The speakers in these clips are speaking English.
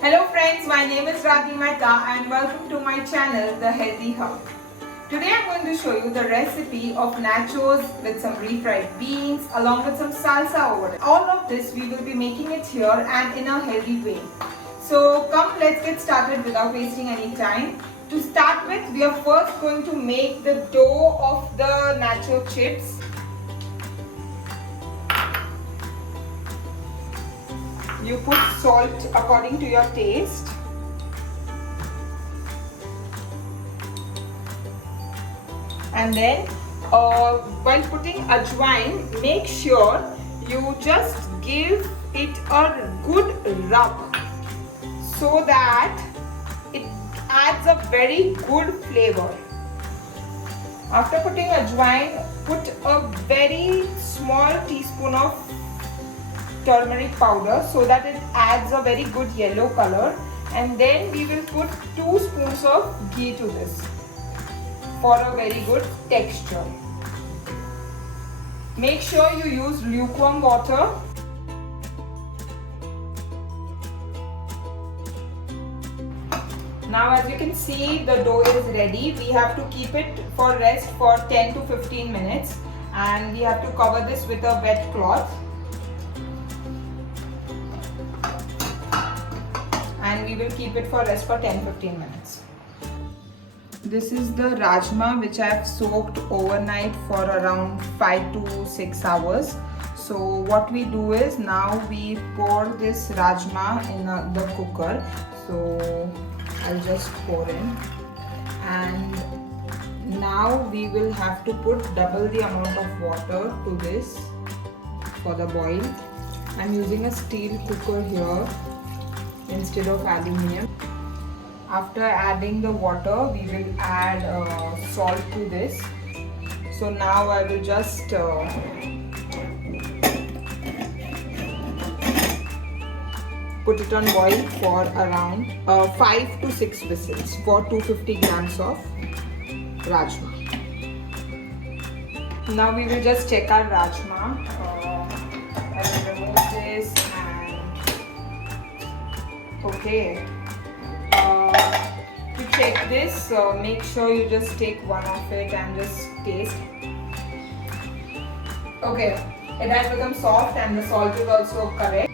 Hello friends, my name is Maida and welcome to my channel, The Healthy Hub. Today I'm going to show you the recipe of nachos with some refried beans along with some salsa over it. All of this we will be making it here and in a healthy way. So come, let's get started without wasting any time. To start with, we are first going to make the dough of the nacho chips. You put salt according to your taste. And then while putting ajwain, make sure you just give it a good rub so that it adds a very good flavor. After putting ajwain, put a very small teaspoon of turmeric powder so that it adds a very good yellow color, and then we will put 2 spoons of ghee to this for a very good texture. Make sure you use lukewarm water. Now as you can see, the dough is ready. We have to keep it for rest for 10 to 15 minutes and we have to cover this with a wet cloth. And we will keep it for rest for 10-15 minutes. This is the Rajma which I have soaked overnight for around 5 to 6 hours. So what we do is now we pour this Rajma in the cooker. So I'll just pour in, and now we will have to put double the amount of water to this for the boil. I'm using a steel cooker here instead of aluminium. After adding the water, we will add salt to this. So now I will just put it on boil for around 5 to 6 whistles for 250 grams of Rajma. Now we will just check our Rajma. I will remove this. Okay, to check this, make sure you just take one of it and just taste. Okay, it has become soft and the salt is also correct.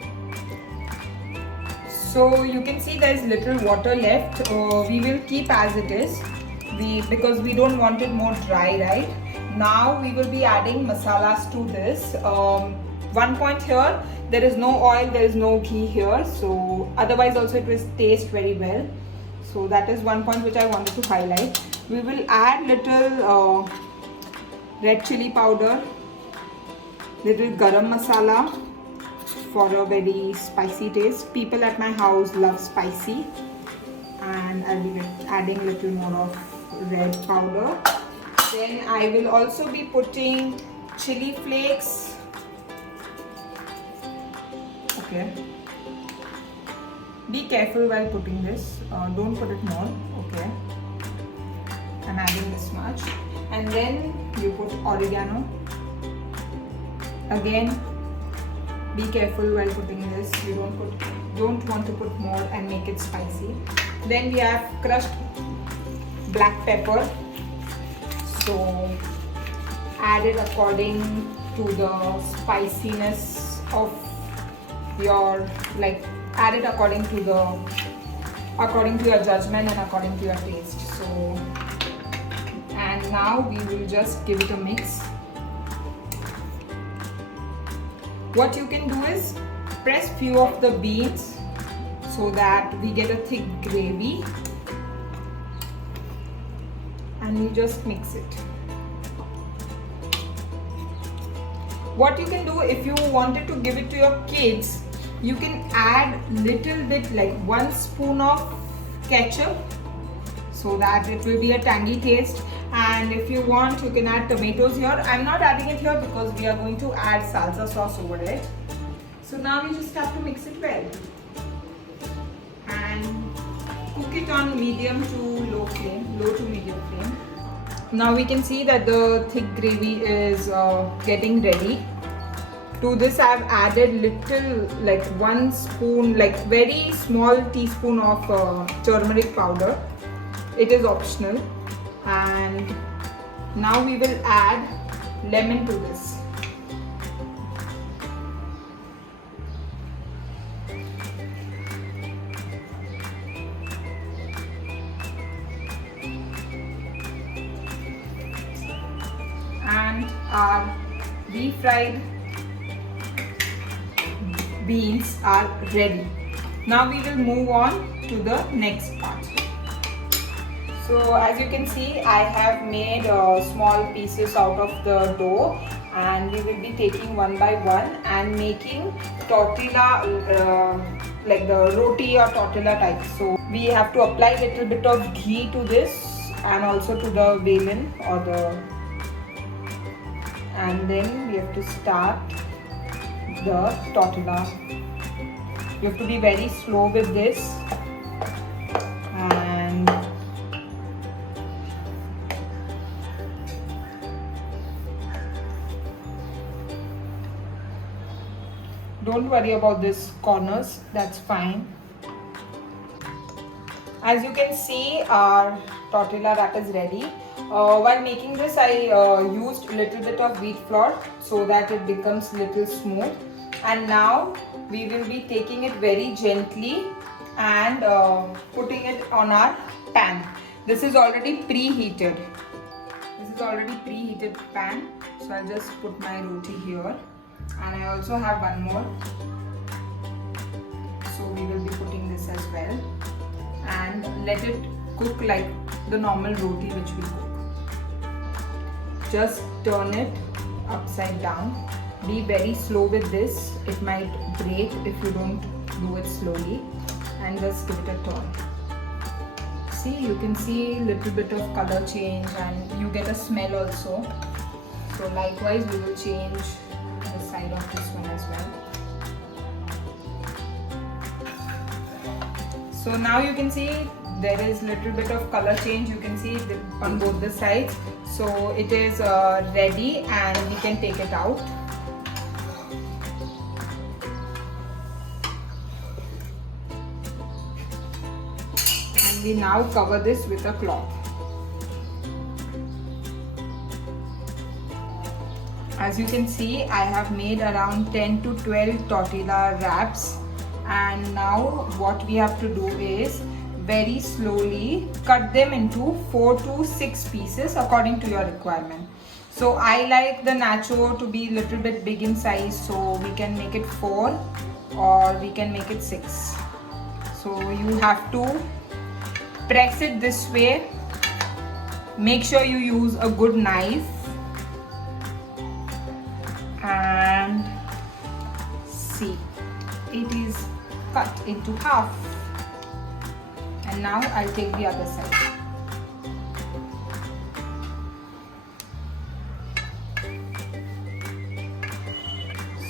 So you can see there is little water left. We will keep as it is because we don't want it more dry, right? Now we will be adding masalas to this. One point here, there is no oil, there is no ghee here, so otherwise also it will taste very well. So that is one point which I wanted to highlight. We will add little red chili powder, little garam masala for a very spicy taste. People at my house love spicy, and I will be adding little more of red powder. Then I will also be putting chili flakes. Okay. Be careful while putting this. Don't put it more. Okay. I'm adding this much, and then you put oregano. Again, be careful while putting this. You don't want to put more and make it spicy. Then we have crushed black pepper. So add it according to the spiciness of your, like, add it according to your judgment and according to your taste. So, and now we will just give it a mix. What you can do is press few of the beans so that we get a thick gravy, and you just mix it. What you can do, if you wanted to give it to your kids, you can add little bit, like 1 spoon of ketchup, so that it will be a tangy taste. And if you want, you can add tomatoes here. I'm not adding it here because we are going to add salsa sauce over it. So now we just have to mix it well and cook it on medium to low flame, low to medium flame. Now we can see that the thick gravy is getting ready To this I have added little, like 1 spoon, like very small teaspoon of turmeric powder. It is optional. And now we will add lemon to this. And our refried beans are ready. Now we will move on to the next part. So as you can see, I have made small pieces out of the dough, and we will be taking one by one and making tortilla, like the roti or tortilla type. So we have to apply a little bit of ghee to this and also to the vellum or the, and then we have to start the tortilla. You have to be very slow with this, and don't worry about this corners, that's fine. As you can see, our tortilla wrap is ready. While making this, I used a little bit of wheat flour so that it becomes little smooth. And now we will be taking it very gently and putting it on our pan. This is already preheated. This is already preheated pan. So I'll just put my roti here. And I also have one more. So we will be putting this as well. And let it cook like the normal roti which we cook. Just turn it upside down. Be very slow with this. It might break if you don't do it slowly. And just give it a turn. See, you can see a little bit of color change and you get a smell also. So likewise we will change the side of this one as well. So now you can see there is little bit of color change. You can see on both the sides. So it is ready and we can take it out. And we now cover this with a cloth. As you can see, I have made around 10 to 12 tortilla wraps, and now what we have to do is very slowly cut them into 4 to 6 pieces according to your requirement. So I like the nacho to be little bit big in size, so we can make it 4 or we can make it 6. So you have to press it this way. Make sure you use a good knife and see, it is cut into half. And now I'll take the other side.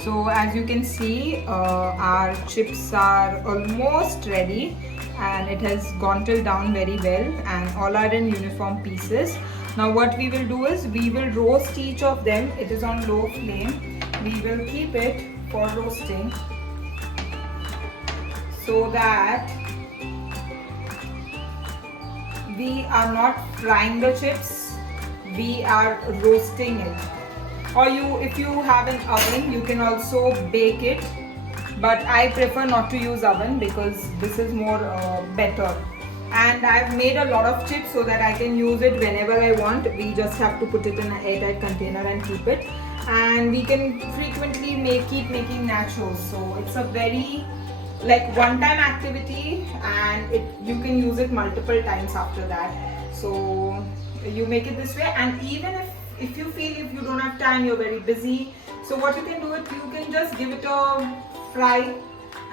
So as you can see, our chips are almost ready and it has gone down very well and all are in uniform pieces. Now what we will do is we will roast each of them. It is on low flame. We will keep it for roasting so that we are not frying the chips, we are roasting it. Or if you have an oven, you can also bake it, but I prefer not to use oven because this is more better. And I've made a lot of chips so that I can use it whenever I want. We just have to put it in an airtight container and keep it. And we can frequently keep making nachos. So it's a very like one-time activity, and you can use it multiple times after that. So you make it this way, and even if you feel if you don't have time, you're very busy, so what you can do is you can just give it a fry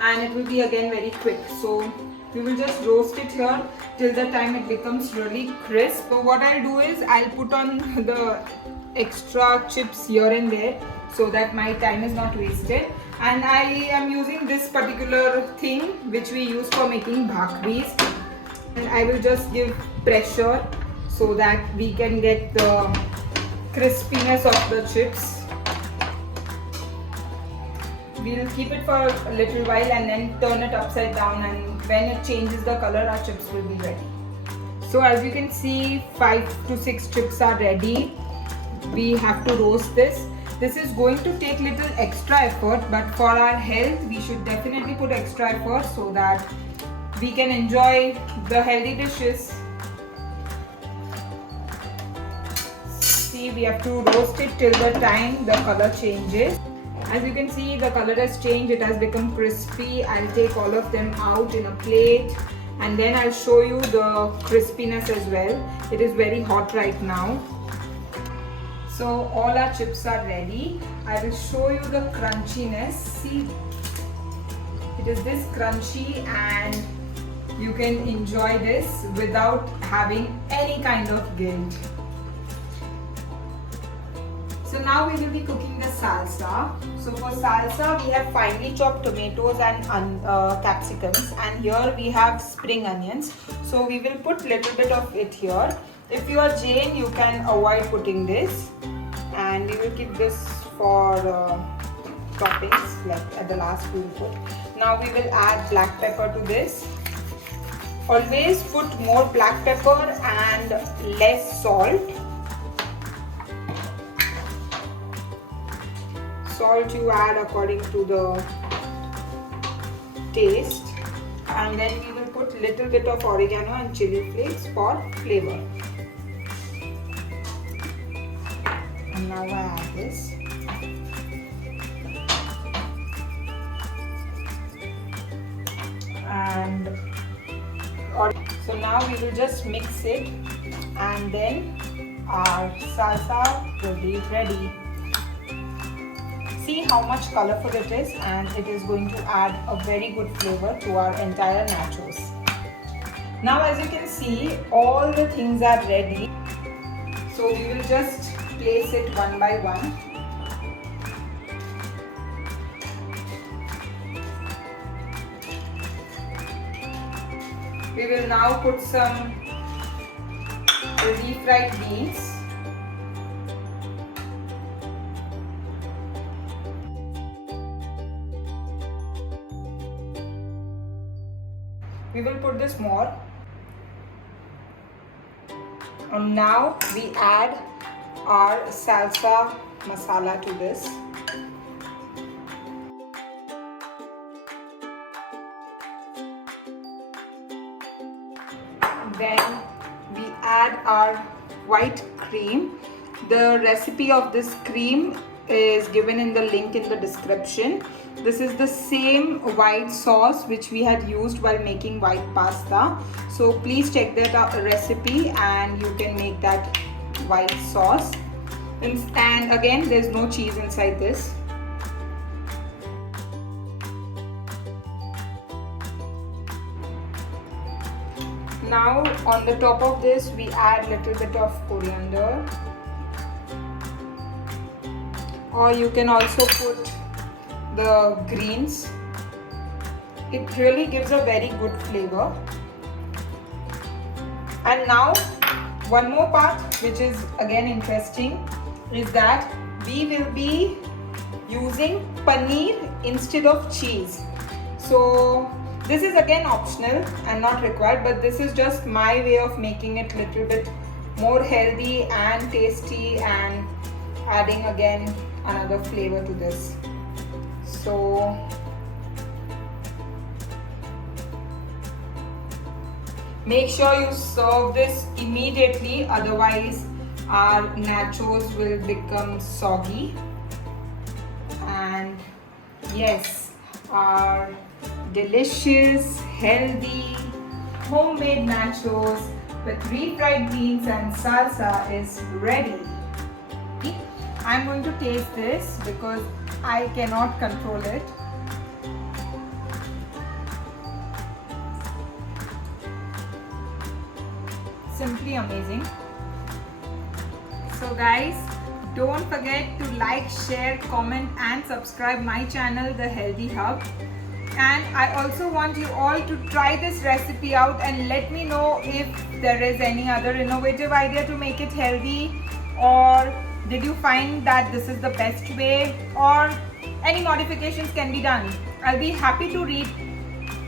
and it will be again very quick. So we will just roast it here till the time it becomes really crisp. So what I'll do is I'll put on the extra chips here and there so that my time is not wasted. And I am using this particular thing which we use for making bhakris, and I will just give pressure so that we can get the crispiness of the chips. We'll keep it for a little while and then turn it upside down, and when it changes the color, our chips will be ready. So as you can see, 5 to 6 chips are ready. We have to roast this. This is going to take little extra effort, but for our health, we should definitely put extra effort so that we can enjoy the healthy dishes. See, we have to roast it till the time the color changes. As you can see, the color has changed. It has become crispy. I'll take all of them out in a plate and then I'll show you the crispiness as well. It is very hot right now. So all our chips are ready. I will show you the crunchiness. See, it is this crunchy and you can enjoy this without having any kind of guilt. So now we will be cooking the salsa. So for salsa, we have finely chopped tomatoes and capsicums, and here we have spring onions. So we will put little bit of it here. If you are Jain, you can avoid putting this, and we will keep this for toppings, like at the last we will put. Now we will add black pepper to this. Always put more black pepper and less salt. Salt you add according to the taste, and then we will put little bit of oregano and chili flakes for flavor. And now I add this. And so now we will just mix it, and then our salsa will be ready. See how much colorful it is, and it is going to add a very good flavor to our entire nachos. Now as you can see, all the things are ready. So we will just place it one by one. We will now put some refried beans. We will put this more. And now we add our salsa masala to this. Then we add our white cream. The recipe of this cream is given in the link in the description. This is the same white sauce which we had used while making white pasta. So please check that recipe and you can make that white sauce. And again, there's no cheese inside this. Now on the top of this, we add little bit of coriander. Or you can also put the greens. It really gives a very good flavor. And now one more part which is again interesting is that we will be using paneer instead of cheese. So this is again optional and not required, but this is just my way of making it little bit more healthy and tasty and adding again another flavor to this. So make sure you serve this immediately, otherwise our nachos will become soggy. And yes, our delicious, healthy, homemade nachos with refried beans and salsa is ready. I'm going to taste this because I cannot control it. Simply amazing. So guys, don't forget to like, share, comment and subscribe my channel, The Healthy Hub. And I also want you all to try this recipe out and let me know if there is any other innovative idea to make it healthy, or did you find that this is the best way, or any modifications can be done. I'll be happy to read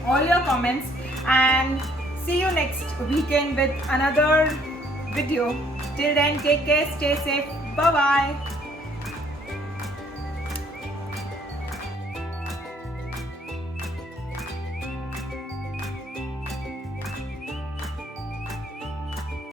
all your comments and see you next weekend with another video. Till then, take care, stay safe, bye bye.